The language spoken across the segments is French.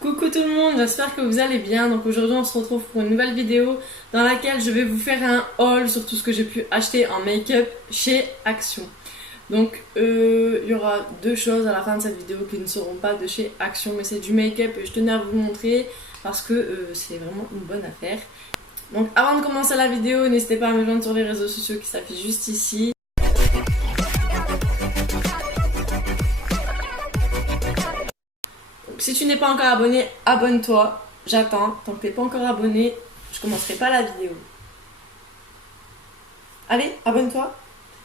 Coucou tout le monde, j'espère que vous allez bien. Donc aujourd'hui on se retrouve pour une nouvelle vidéo dans laquelle je vais vous faire un haul sur tout ce que j'ai pu acheter en make-up chez Action. Donc il y aura deux choses à la fin de cette vidéo qui ne seront pas de chez Action, mais c'est du make-up et je tenais à vous montrer parce que c'est vraiment une bonne affaire. Donc avant de commencer la vidéo, n'hésitez pas à me joindre sur les réseaux sociaux qui s'affichent juste ici. Si tu n'es pas encore abonné, abonne-toi. J'attends. Tant que tu n'es pas encore abonné, je ne commencerai pas la vidéo. Allez, abonne-toi.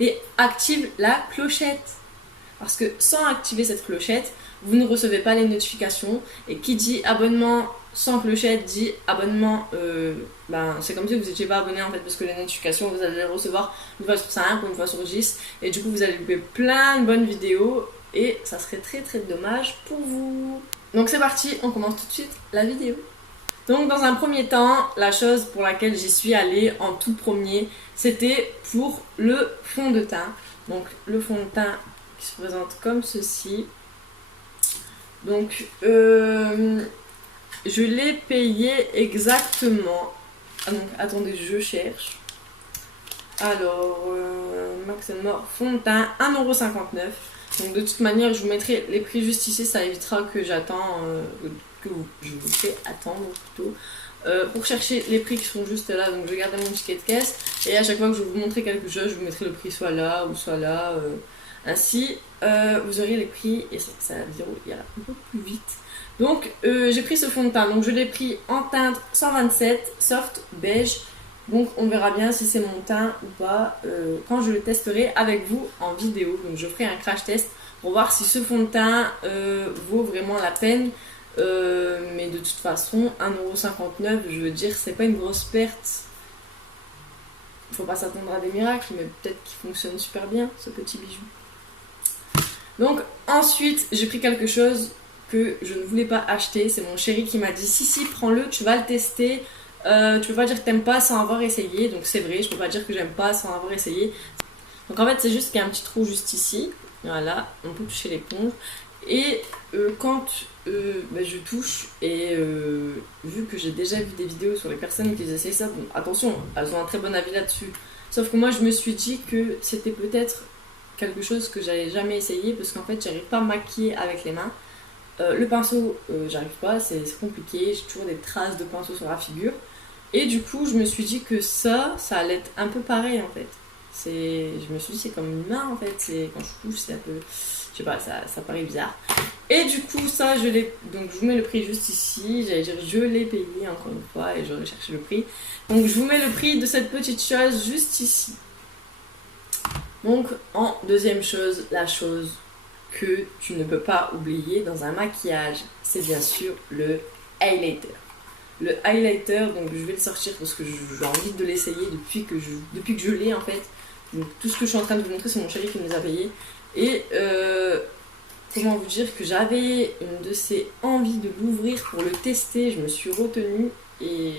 Et active la clochette. Parce que sans activer cette clochette, vous ne recevez pas les notifications. Et qui dit abonnement sans clochette dit abonnement. C'est comme si vous n'étiez pas abonné en fait. Parce que les notifications, vous allez les recevoir une fois sur 5 ou une fois sur 10. Et du coup, vous allez louper plein de bonnes vidéos. Et ça serait très très dommage pour vous. Donc c'est parti, on commence tout de suite la vidéo. Donc dans un premier temps, la chose pour laquelle j'y suis allée en tout premier, c'était pour le fond de teint. Donc le fond de teint qui se présente comme ceci. Donc je l'ai payé exactement. Donc attendez, je cherche. Alors, Max & More fond de teint 1,59€. Donc de toute manière, je vous mettrai les prix juste ici, ça évitera que je vous fais attendre plutôt. Pour chercher les prix qui sont juste là, donc je vais garder mon ticket de caisse et à chaque fois que je vais vous montrer quelque chose, je vous mettrai le prix soit là ou soit là. Ainsi, vous aurez les prix et ça la vidéo ira un peu plus vite. Donc j'ai pris ce fond de teint, donc je l'ai pris en teinte 127 soft beige. Donc on verra bien si c'est mon teint ou pas quand je le testerai avec vous en vidéo. Donc je ferai un crash test pour voir si ce fond de teint vaut vraiment la peine. Mais de toute façon 1,59€, je veux dire, c'est pas une grosse perte. Il faut pas s'attendre à des miracles, mais peut-être qu'il fonctionne super bien ce petit bijou. Donc ensuite j'ai pris quelque chose que je ne voulais pas acheter. C'est mon chéri qui m'a dit si prends-le, tu vas le tester. Tu peux pas dire que t'aimes pas sans avoir essayé, donc c'est vrai, je peux pas dire que j'aime pas sans avoir essayé. Donc en fait c'est juste qu'il y a un petit trou juste ici, voilà, on peut toucher l'éponge. Et quand je touche, et vu que j'ai déjà vu des vidéos sur les personnes qui essayent ça, bon, attention, elles ont un très bon avis là-dessus. Sauf que moi je me suis dit que c'était peut-être quelque chose que j'allais jamais essayer parce qu'en fait j'arrive pas à maquiller avec les mains. Le pinceau, j'arrive pas, c'est compliqué, j'ai toujours des traces de pinceau sur la figure. Et du coup, je me suis dit que ça allait être un peu pareil en fait. Je me suis dit, c'est comme une main en fait, quand je touche, c'est un peu, je sais pas, ça paraît bizarre. Et du coup, ça, donc je vous mets le prix juste ici, j'allais dire, je l'ai payé encore une fois et j'aurais cherché le prix. Donc je vous mets le prix de cette petite chose juste ici. Donc en deuxième chose, la chose que tu ne peux pas oublier dans un maquillage, c'est bien sûr le highlighter. Le highlighter, donc je vais le sortir parce que j'ai envie de l'essayer depuis que je l'ai en fait. Donc tout ce que je suis en train de vous montrer, c'est mon chéri qui me les a payés. Et comment vous dire que j'avais une de ces envies de l'ouvrir pour le tester, je me suis retenue et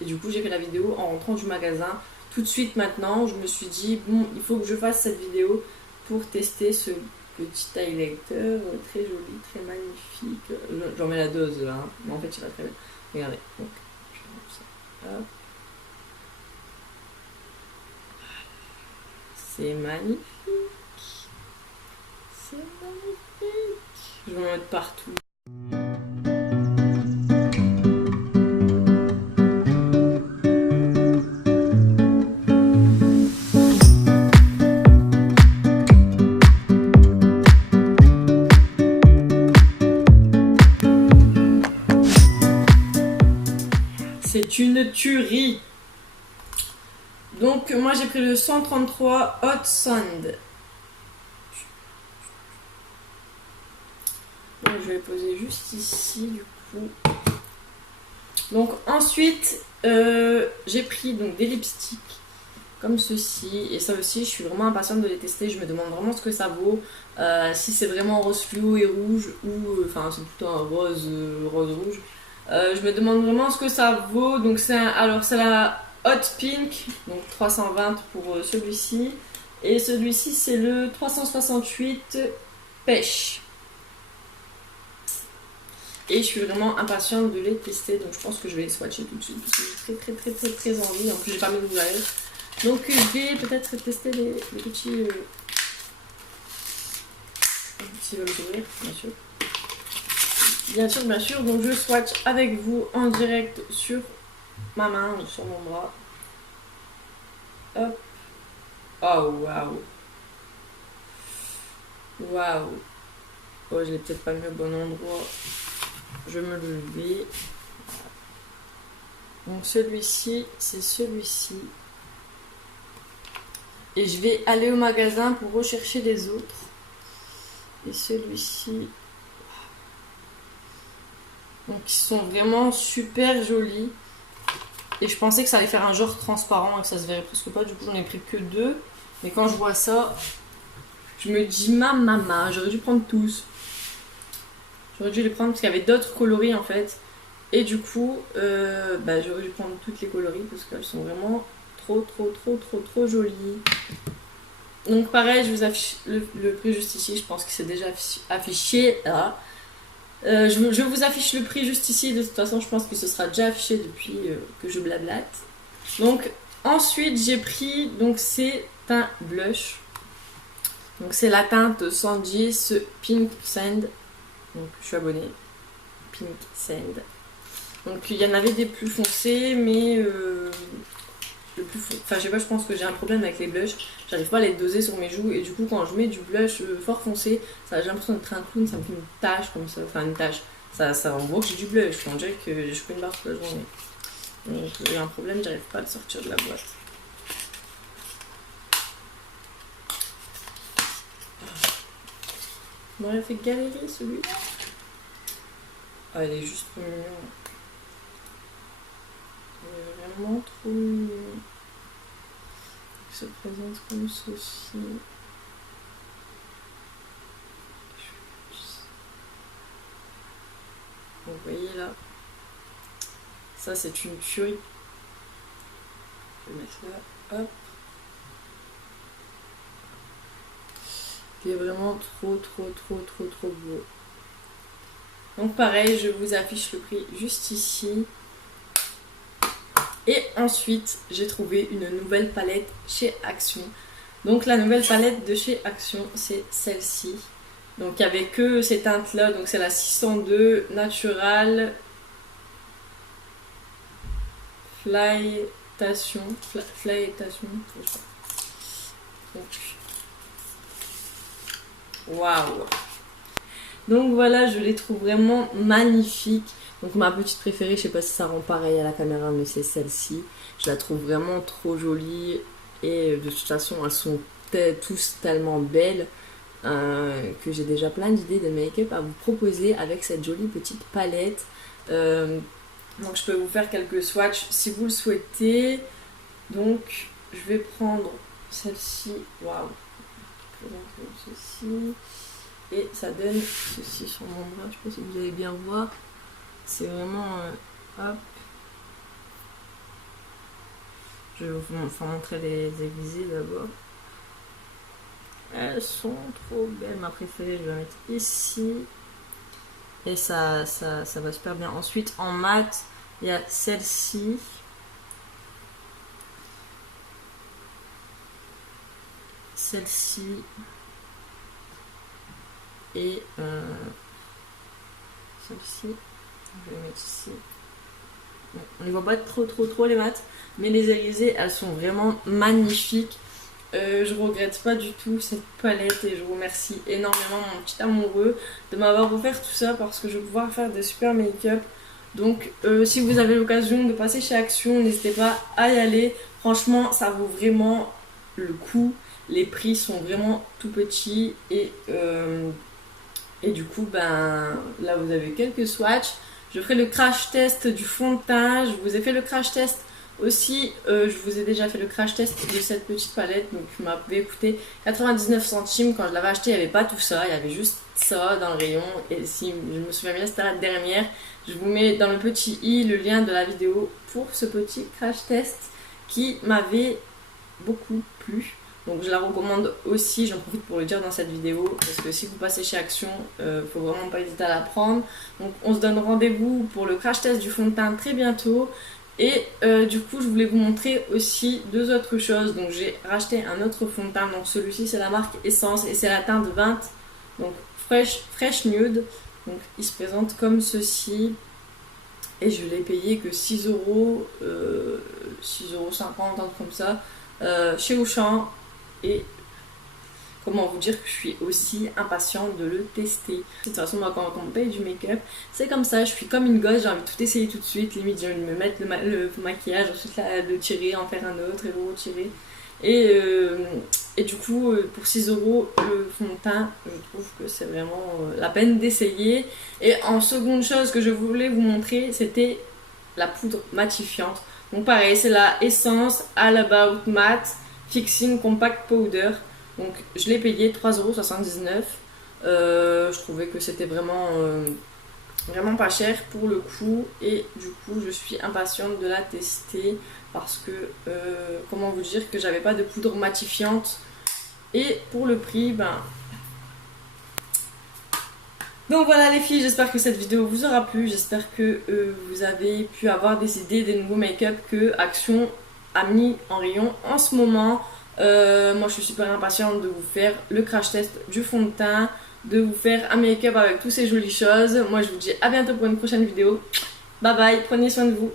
du coup j'ai fait la vidéo en rentrant du magasin. Tout de suite maintenant, je me suis dit, bon, il faut que je fasse cette vidéo pour tester ce petit highlighter très joli, très magnifique. J'en mets la dose là, hein. Mais en fait il va très bien. Regardez, donc je ça. Hop. C'est magnifique. C'est magnifique. Je vais en mettre partout. C'est une tuerie. Donc moi j'ai pris le 133 Hot Sand. Donc je vais le poser juste ici du coup. Donc ensuite j'ai pris donc des lipsticks comme ceci. Et ça aussi je suis vraiment impatiente de les tester. Je me demande vraiment ce que ça vaut. Si c'est vraiment rose fluo et rouge ou enfin c'est plutôt un rose rouge. Je me demande vraiment ce que ça vaut. Donc c'est la Hot Pink, donc 320 pour celui-ci. Et celui-ci c'est le 368 Pêche. et je suis vraiment impatiente de les tester, donc je pense que je vais les swatcher tout de suite parce que j'ai très envie. En plus j'ai pas mis de rouge à lèvres, donc je vais peut-être tester les petits s'ils veulent s'ouvrir, bien sûr. Bien sûr, donc je swatch avec vous en direct sur ma main ou sur mon bras. Hop. Oh waouh. Waouh. Oh, je l'ai peut-être pas mis au bon endroit. Je me lever. Donc celui-ci, c'est celui-ci. Et je vais aller au magasin pour rechercher les autres. Et celui-ci. Donc ils sont vraiment super jolis. Et je pensais que ça allait faire un genre transparent et que ça se verrait presque pas. Du coup, j'en ai pris que 2. Mais quand je vois ça, je me dis, ma maman, j'aurais dû prendre tous. J'aurais dû les prendre parce qu'il y avait d'autres coloris en fait. Et du coup, j'aurais dû prendre toutes les coloris parce qu'elles sont vraiment trop jolies. Donc pareil, je vous affiche le prix juste ici. Je pense que c'est déjà affiché là. Je vous affiche le prix juste ici. De toute façon, je pense que ce sera déjà affiché depuis que je blablate. Donc ensuite, j'ai pris, donc c'est un blush. Donc c'est la teinte Sandy Pink Sand. Donc je suis abonnée. Pink Sand. Donc il y en avait des plus foncés, mais le plus enfin je sais pas, je pense que j'ai un problème avec les blushs. J'arrive pas à les doser sur mes joues et du coup quand je mets du blush fort foncé, ça j'ai l'impression d'être un clown, ça me fait une tache comme ça, enfin une tache. Ça on voit que j'ai du blush, on dirait que je fais une barre toute la journée. Donc j'ai un problème, j'arrive pas à le sortir de la boîte. On aurait fait galérer celui-là. Ah, il est juste trop mignon. Il est vraiment trop mignon. Il se présente comme ceci. Vous voyez là. Ça c'est une tuerie. Je vais mettre là. Hop. Il est vraiment trop beau. Donc pareil, je vous affiche le prix juste ici. Et ensuite, j'ai trouvé une nouvelle palette chez Action. Donc la nouvelle palette de chez Action, c'est celle-ci. Donc il n'y avait que ces teintes-là. Donc c'est la 602 Natural Flytation. Flytation. Waouh! Donc voilà, je les trouve vraiment magnifiques. Donc ma petite préférée, je sais pas si ça rend pareil à la caméra, mais c'est celle-ci. Je la trouve vraiment trop jolie. Et de toute façon, elles sont tous tellement belles que j'ai déjà plein d'idées de make-up à vous proposer avec cette jolie petite palette. Donc je peux vous faire quelques swatchs si vous le souhaitez. Donc je vais prendre celle-ci. Waouh! Ceci. Et ça donne ceci sur mon bras, je sais pas si vous allez bien voir. C'est vraiment hop. Je vais vous montrer les aiguisées d'abord. Elles sont trop belles. Ma préférée, je vais la mettre ici. Et ça va super bien. Ensuite, en mat, il y a celle-ci. Celle-ci. Et celle-ci. Je vais les mettre ici. On les voit pas trop les mates, mais les irisées elles sont vraiment magnifiques. Je regrette pas du tout cette palette et je remercie énormément mon petit amoureux de m'avoir offert tout ça parce que je vais pouvoir faire des super make-up. Donc si vous avez l'occasion de passer chez Action, n'hésitez pas à y aller. Franchement, ça vaut vraiment le coup. Les prix sont vraiment tout petits et du coup, là vous avez quelques swatchs. Je ferai le crash test du fond de teint. Je vous ai fait le crash test aussi. Je vous ai déjà fait le crash test de cette petite palette. Donc, il m'avait coûté 99 centimes. Quand je l'avais acheté, il n'y avait pas tout ça. Il y avait juste ça dans le rayon. Et si je me souviens bien, c'était la dernière. Je vous mets dans le petit i le lien de la vidéo pour ce petit crash test qui m'avait beaucoup plu. Donc je la recommande aussi, j'en profite pour le dire dans cette vidéo, parce que si vous passez chez Action, faut vraiment pas hésiter à la prendre. Donc on se donne rendez-vous pour le crash test du fond de teint très bientôt. Et du coup je voulais vous montrer aussi deux autres choses. Donc j'ai racheté un autre fond de teint, donc celui-ci c'est la marque Essence et c'est la teinte 20, donc Fresh Nude. Donc il se présente comme ceci. Et je l'ai payé que 6 euros, 6,50 €, un truc comme ça, chez Auchan. Et comment vous dire que je suis aussi impatiente de le tester. De toute façon, moi, quand on me paye du make-up, c'est comme ça, je suis comme une gosse, j'ai envie de tout essayer tout de suite. Limite, j'ai envie de me mettre le maquillage, ensuite le tirer, en faire un autre et le retirer. Et du coup, pour 6 euros, le fond de teint, je trouve que c'est vraiment la peine d'essayer. Et en seconde chose que je voulais vous montrer, c'était la poudre matifiante. Donc pareil, c'est la Essence All About Matte Fixing Compact Powder. Donc je l'ai payé 3,79 €. Je trouvais que c'était vraiment pas cher pour le coup, et du coup je suis impatiente de la tester parce que comment vous dire que j'avais pas de poudre matifiante, et pour le prix donc voilà les filles, j'espère que cette vidéo vous aura plu, j'espère que vous avez pu avoir des idées des nouveaux make-up que Action a mis en rayon en ce moment. Moi je suis super impatiente de vous faire le crash test du fond de teint, de vous faire un make-up avec toutes ces jolies choses. Moi je vous dis à bientôt pour une prochaine vidéo. Bye bye, prenez soin de vous.